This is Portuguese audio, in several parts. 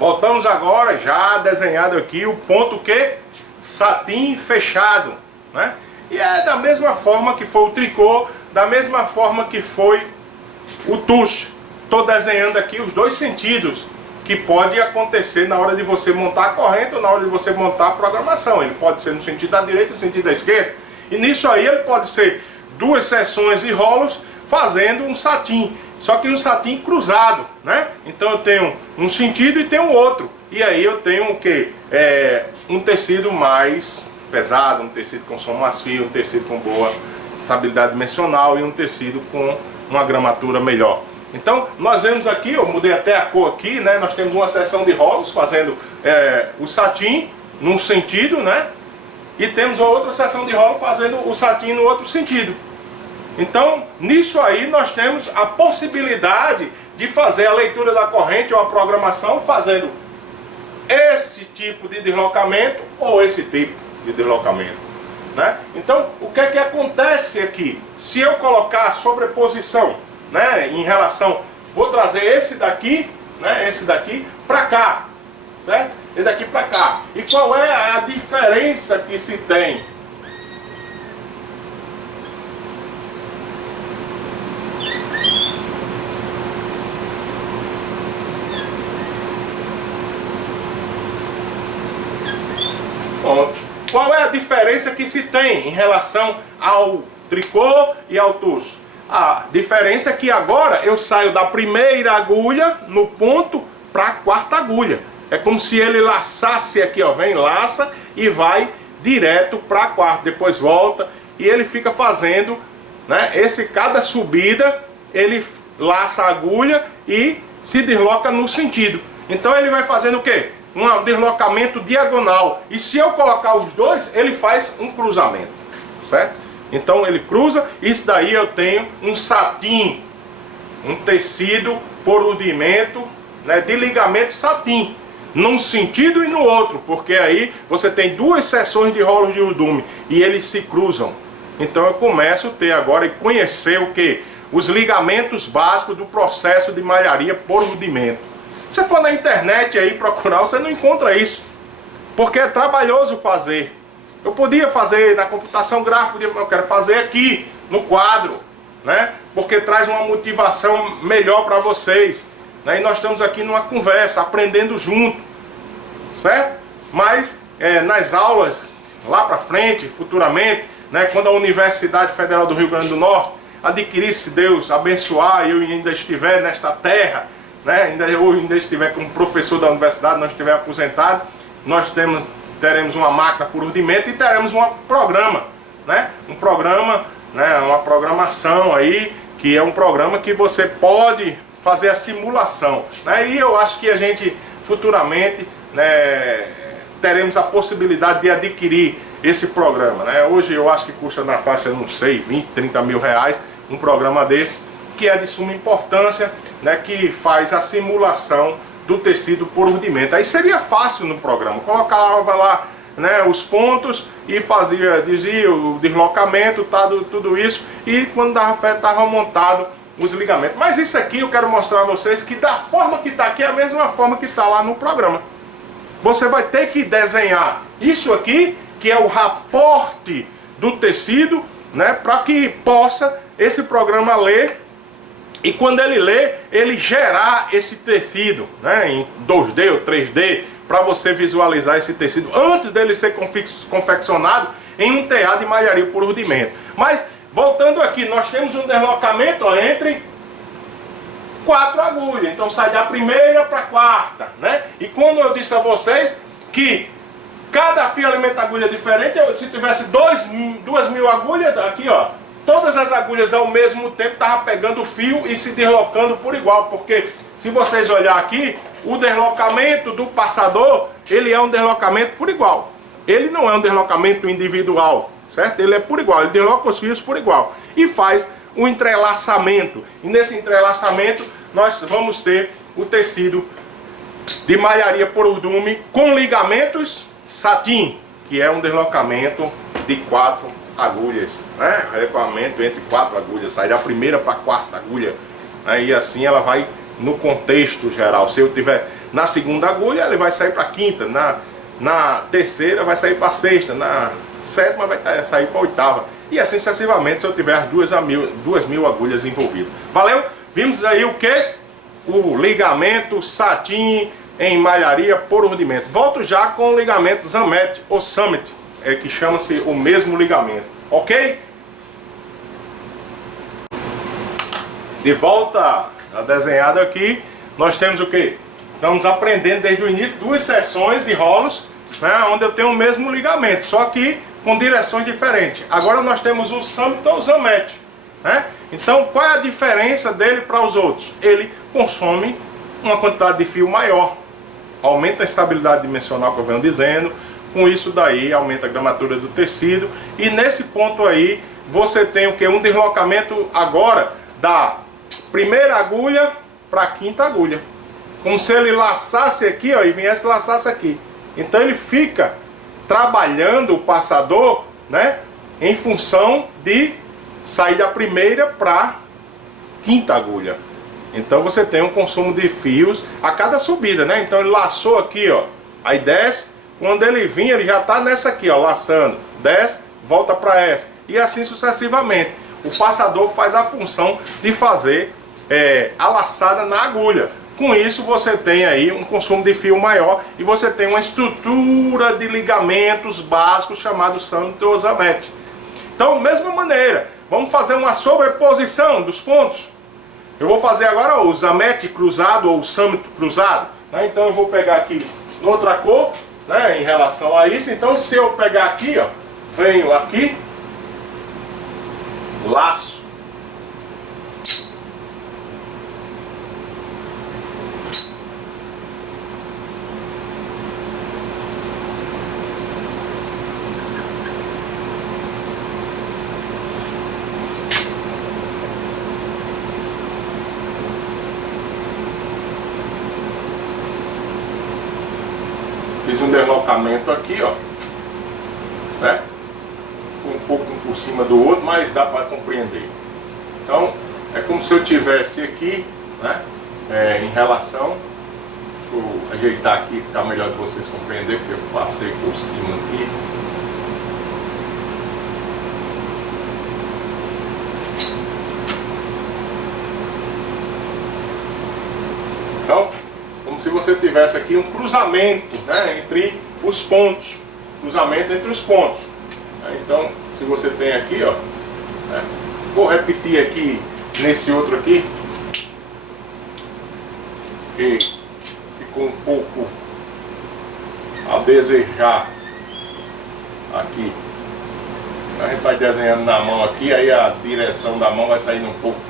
Voltamos agora, já desenhado aqui o ponto que? Satim fechado, né? E é da mesma forma que foi o tricô, da mesma forma que foi o tucho. Estou desenhando aqui os dois sentidos que pode acontecer na hora de você montar a corrente ou na hora de você montar a programação. Ele pode ser no sentido da direita e no sentido da esquerda. E nisso aí ele pode ser duas seções de rolos fazendo um satim. Só que um satim cruzado, né? Então eu tenho um sentido e tenho outro. E aí eu tenho o quê? Um tecido mais pesado, um tecido com som mais fio, um tecido com boa estabilidade dimensional e um tecido com uma gramatura melhor. Então nós vemos aqui, eu mudei até a cor aqui, né? Nós temos uma seção de rolos fazendo o satim num sentido, né? E temos a outra seção de rolo fazendo o satim no outro sentido. Então nisso aí nós temos a possibilidade de fazer a leitura da corrente ou a programação fazendo esse tipo de deslocamento ou esse tipo de deslocamento, né? Então o que é que acontece aqui? Se eu colocar a sobreposição, né, em relação, vou trazer esse daqui, né, esse daqui para cá, certo? Esse daqui para cá. E qual é a diferença que se tem? Bom, qual é a diferença que se tem em relação ao tricô e ao tucho? A diferença é que agora eu saio da primeira agulha no ponto para a quarta agulha. É como se ele laçasse aqui, ó, vem, laça e vai direto para a quarta, depois volta e ele fica fazendo, né, cada subida ele laça a agulha e se desloca no sentido. Então ele vai fazendo o quê? Um deslocamento diagonal. E se eu colocar os dois, ele faz um cruzamento, certo? Então ele cruza, isso daí eu tenho um satim, um tecido por rudimento, né, de ligamento satim, num sentido e no outro, porque aí você tem duas seções de rolos de udume e eles se cruzam. Então eu começo a ter agora e conhecer o que? Os ligamentos básicos do processo de malharia por rudimento. Se você for na internet aí procurar, você não encontra isso, porque é trabalhoso fazer. Eu podia fazer na computação gráfica, eu quero fazer aqui no quadro, né? Porque traz uma motivação melhor para vocês, né? E nós estamos aqui numa conversa, aprendendo junto, certo? Mas nas aulas lá para frente, futuramente, né? Quando a Universidade Federal do Rio Grande do Norte adquirir, se Deus abençoar, e eu ainda estiver nesta terra, né? Eu ainda estiver como professor da universidade, não estiver aposentado, nós teremos uma máquina por rudimento e teremos um programa, né? Um programa, né? Uma programação aí, que é um programa que você pode fazer a simulação, né? E eu acho que a gente futuramente, né, teremos a possibilidade de adquirir esse programa, né? Hoje eu acho que custa na faixa, não sei, 20, 30 mil reais um programa desse, que é de suma importância, né? Que faz a simulação do tecido por rudimento. Aí seria fácil no programa, colocava lá, né, os pontos e dizia o deslocamento, tudo isso, e quando dava fé estava montado os ligamentos. Mas isso aqui eu quero mostrar a vocês que da forma que está aqui é a mesma forma que está lá no programa. Você vai ter que desenhar isso aqui, que é o raporte do tecido, né, para que possa esse programa ler. E quando ele lê, ele gerar esse tecido, né, em 2D ou 3D, para você visualizar esse tecido antes dele ser confeccionado em um TA de malharia por rudimento. Mas, voltando aqui, nós temos um deslocamento, ó, entre 4 agulhas. Então sai da primeira para a quarta, né? E quando eu disse a vocês que cada fio alimenta agulha diferente, se tivesse 2.000 agulhas, aqui, ó, todas as agulhas ao mesmo tempo estavam pegando o fio e se deslocando por igual, porque se vocês olhar aqui, o deslocamento do passador, ele é um deslocamento por igual. Ele não é um deslocamento individual, certo? Ele é por igual, ele desloca os fios por igual e faz o entrelaçamento. E nesse entrelaçamento nós vamos ter o tecido de malharia por urdume com ligamentos satim, que é um deslocamento de 4 agulhas, né? Deslocamento entre 4 agulhas, sai da primeira para a quarta agulha, né? E assim ela vai no contexto geral. Se eu estiver Na segunda agulha ele vai sair para a quinta, na terceira vai sair para a sexta, na sétima vai sair para a oitava. E assim sucessivamente se eu tiver as 2.000 agulhas envolvidas. Valeu? Vimos aí o que? O ligamento satin em malharia por urdimento. Volto já com o ligamento Zamet ou Summit, que chama-se o mesmo ligamento. Ok? De volta a desenhado aqui, nós temos o que? Estamos aprendendo desde o início 2 seções de rolos, né, onde eu tenho o mesmo ligamento, só que com direções diferentes. Agora nós temos o Summit ou o Zamet, né? Então qual é a diferença dele para os outros? Ele consome uma quantidade de fio maior, aumenta a estabilidade dimensional que eu venho dizendo, com isso daí aumenta a gramatura do tecido, e nesse ponto aí você tem o que? Um deslocamento agora da primeira agulha para a quinta agulha, como se ele laçasse aqui, ó, e viesse laçasse aqui. Então ele fica trabalhando o passador, né, em função de sair da primeira para a quinta agulha. Então você tem um consumo de fios a cada subida, né? Então ele laçou aqui, ó, aí desce, quando ele vinha ele já está nessa aqui, ó, laçando, desce, volta para essa, e assim sucessivamente. O passador faz a função de fazer a laçada na agulha. Com isso você tem aí um consumo de fio maior e você tem uma estrutura de ligamentos básicos chamado Summit ou Zamet. Então, mesma maneira, vamos fazer uma sobreposição dos pontos. Eu vou fazer agora o Zamet cruzado ou o Summit cruzado, né? Então eu vou pegar aqui outra cor, né, em relação a isso. Então se eu pegar aqui, ó, venho aqui, laço, fiz um deslocamento aqui, ó, certo? Um pouco um por cima do outro, mas dá para compreender. Então é como se eu tivesse aqui, né, em relação, vou ajeitar aqui, ficar melhor de vocês compreenderem, porque eu passei por cima aqui. Então, como se você tivesse aqui um cruzamento, né, entre os pontos, cruzamento entre os pontos. Então, se você tem aqui, ó, né, vou repetir aqui nesse outro aqui, que ficou um pouco a desejar aqui. A gente vai desenhando na mão aqui, aí a direção da mão vai saindo um pouco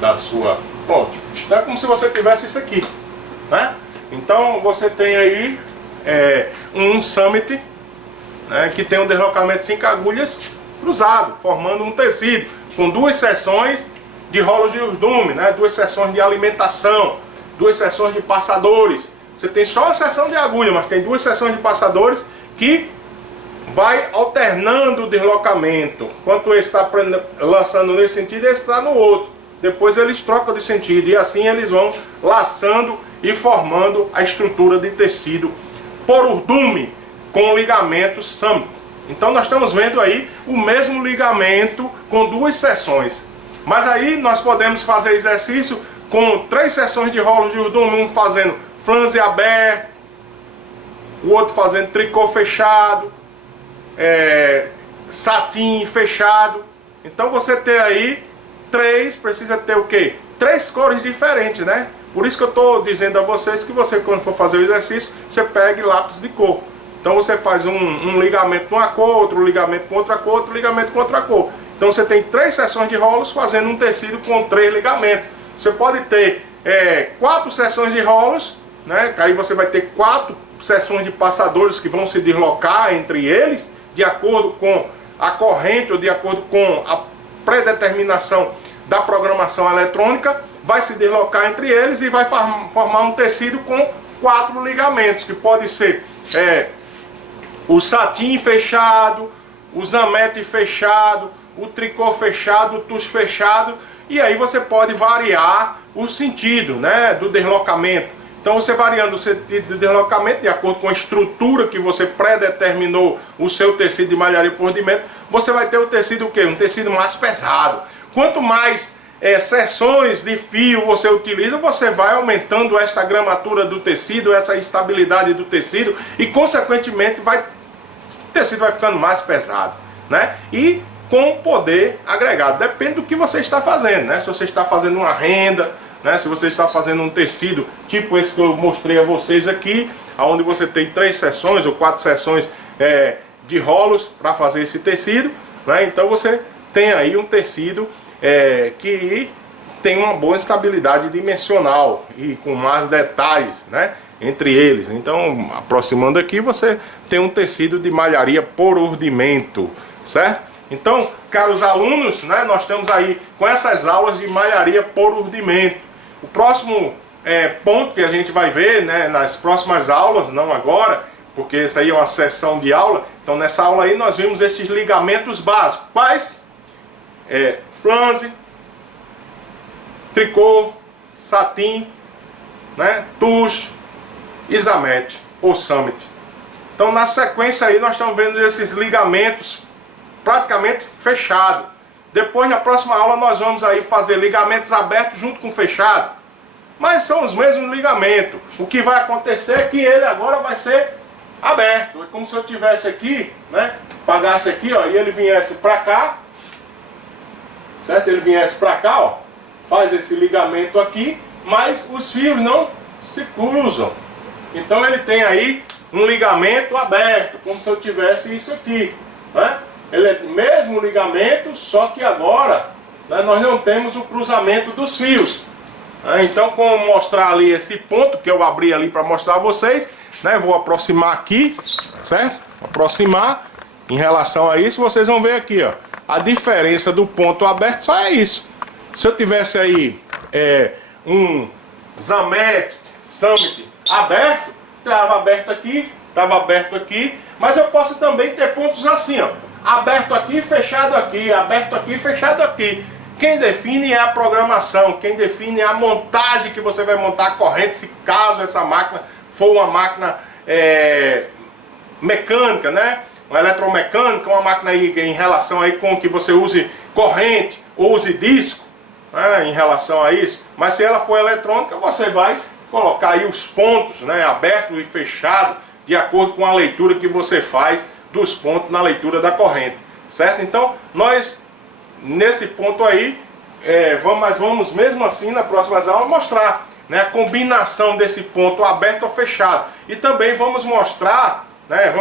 da sua... Pronto. Então é como se você tivesse isso aqui, né? Então você tem aí um Summit, né, que tem um deslocamento de 5 agulhas cruzado, formando um tecido com 2 seções de rolos de urdume, né, 2 seções de alimentação, 2 seções de passadores. Você tem só uma seção de agulha, mas tem 2 seções de passadores que vai alternando o deslocamento. Enquanto esse está lançando nesse sentido, esse está no outro. Depois eles trocam de sentido e assim eles vão laçando e formando a estrutura de tecido por urdume com o ligamento Summit. Então nós estamos vendo aí o mesmo ligamento com 2 seções. Mas aí nós podemos fazer exercício com 3 seções de rolos de urdume, um fazendo flanze aberto, o outro fazendo tricô fechado, satim fechado. Então você tem aí 3, precisa ter o quê? 3 cores diferentes, né? Por isso que eu estou dizendo a vocês que você, quando for fazer o exercício, você pegue lápis de cor. Então você faz um ligamento com uma cor, outro ligamento com outra cor, outro ligamento com outra cor. Então você tem 3 seções de rolos fazendo um tecido com 3 ligamentos. Você pode ter 4 seções de rolos, né? Aí você vai ter 4 seções de passadores que vão se deslocar entre eles, de acordo com a corrente ou de acordo com a predeterminação da programação eletrônica, vai se deslocar entre eles e vai formar um tecido com 4 ligamentos, que pode ser o satim fechado, o Zamet fechado, o tricô fechado, o tuche fechado, e aí você pode variar o sentido, né, do deslocamento. Então você variando o sentido de deslocamento, de acordo com a estrutura que você predeterminou o seu tecido de malharia por rudimento, você vai ter o tecido o quê? Um tecido mais pesado. Quanto mais seções de fio você utiliza, você vai aumentando esta gramatura do tecido, essa estabilidade do tecido e consequentemente o tecido vai ficando mais pesado, né? E com poder agregado, depende do que você está fazendo, né? Se você está fazendo uma renda, né? Se você está fazendo um tecido tipo esse que eu mostrei a vocês aqui, onde você tem 3 seções ou 4 seções de rolos para fazer esse tecido, né? Então você tem aí um tecido que tem uma boa estabilidade dimensional e com mais detalhes, né, entre eles. Então, aproximando aqui, você tem um tecido de malharia por urdimento, certo? Então, caros alunos, né, nós estamos aí com essas aulas de malharia por urdimento. O próximo ponto que a gente vai ver, né, nas próximas aulas, não agora, porque essa aí é uma sessão de aula. Então, nessa aula aí nós vimos esses ligamentos básicos. Quais? Flanze, tricô, satim, né, tucho, isamete ou summit. Então na sequência aí nós estamos vendo esses ligamentos praticamente fechados. Depois na próxima aula nós vamos aí fazer ligamentos abertos junto com fechado. Mas são os mesmos ligamentos. O que vai acontecer é que ele agora vai ser aberto. É como se eu tivesse aqui, né, pagasse aqui, ó, e ele viesse para cá. Certo? Ele viesse para cá, ó, faz esse ligamento aqui, mas os fios não se cruzam. Então ele tem aí um ligamento aberto, como se eu tivesse isso aqui, né? Ele é o mesmo ligamento, só que agora, né, nós não temos o cruzamento dos fios. Então, como mostrar ali esse ponto que eu abri ali para mostrar a vocês, né, vou aproximar aqui, certo? Aproximar em relação a isso, vocês vão ver aqui, ó. A diferença do ponto aberto só é isso. Se eu tivesse aí um Zamet, Summit aberto, estava aberto aqui, mas eu posso também ter pontos assim, ó, aberto aqui, fechado aqui, aberto aqui, fechado aqui. Quem define é a programação, quem define é a montagem que você vai montar a corrente, se caso essa máquina for uma máquina mecânica, né? Uma eletromecânica, uma máquina aí em relação aí com que você use corrente ou use disco, né, em relação a isso. Mas se ela for eletrônica, você vai colocar aí os pontos, né, aberto e fechado, de acordo com a leitura que você faz dos pontos na leitura da corrente, certo? Então nós nesse ponto aí vamos mesmo assim na próxima aula mostrar, né, a combinação desse ponto aberto ou fechado. E também vamos mostrar, né,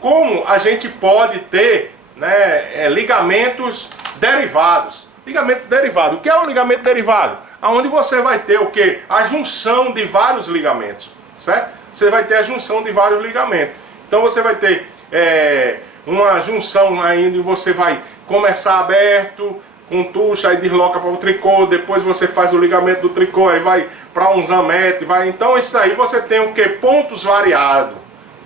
como a gente pode ter, né, ligamentos derivados. Ligamentos derivados. O que é um ligamento derivado? Onde você vai ter o que? A junção de vários ligamentos, certo? Você vai ter a junção de vários ligamentos. Então você vai ter uma junção aí onde você vai começar aberto, com tucho, aí desloca para o tricô, depois você faz o ligamento do tricô, aí vai para um zamete, vai. Então isso aí você tem o que? Pontos variados.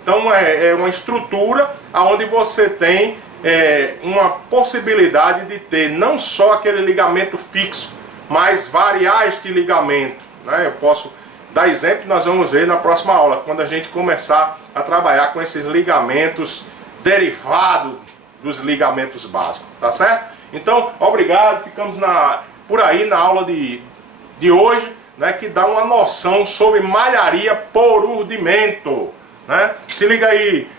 Então é uma estrutura onde você tem uma possibilidade de ter não só aquele ligamento fixo, mas variar este ligamento, né? Eu posso dar exemplo, nós vamos ver na próxima aula, quando a gente começar a trabalhar com esses ligamentos derivados dos ligamentos básicos, tá certo? Então, obrigado, ficamos por aí na aula de hoje, né, que dá uma noção sobre malharia por urdimento. Né? Se liga aí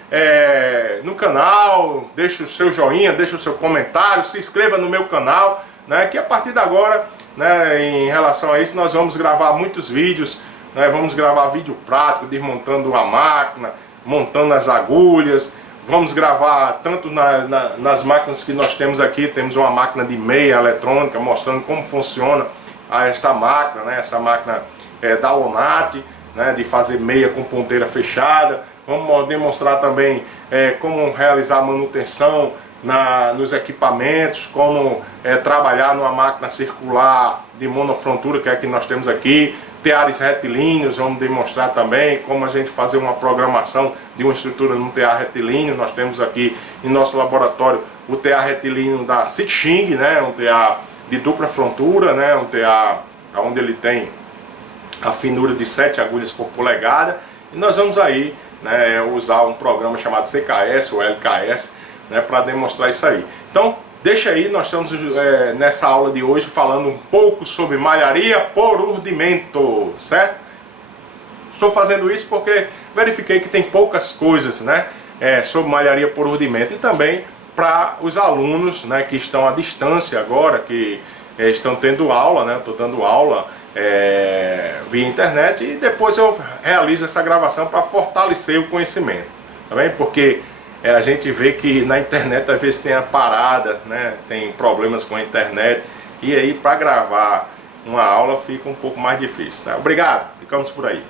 no canal, deixa o seu joinha, deixa o seu comentário, se inscreva no meu canal, né, que a partir de agora, né, em relação a isso, nós vamos gravar muitos vídeos, né, vamos gravar vídeo prático, desmontando a máquina, montando as agulhas, vamos gravar tanto nas máquinas que nós temos aqui, temos uma máquina de meia eletrônica, mostrando como funciona esta máquina, né, essa máquina da Lonat, né, de fazer meia com ponteira fechada. Vamos demonstrar também como realizar manutenção nos equipamentos, como trabalhar numa máquina circular de monofrontura, que é a que nós temos aqui, teares retilíneos. Vamos demonstrar também como a gente fazer uma programação de uma estrutura num tear retilíneo. Nós temos aqui em nosso laboratório o tear retilíneo da Sitching, né, um tear de dupla frontura, né, um tear onde ele tem a finura de 7 agulhas por polegada, e nós vamos aí, né, usar um programa chamado CKS ou LKS, né, para demonstrar isso aí. Então deixa aí, nós estamos nessa aula de hoje falando um pouco sobre malharia por urdimento, certo? Estou fazendo isso porque verifiquei que tem poucas coisas, né, sobre malharia por urdimento, e também para os alunos, né, que estão à distância agora, que estão tendo aula, né, estou dando aula via internet, e depois eu realizo essa gravação para fortalecer o conhecimento, tá bem? Porque a gente vê que na internet às vezes tem a parada, né, tem problemas com a internet, e aí para gravar uma aula fica um pouco mais difícil, tá? Obrigado, ficamos por aí.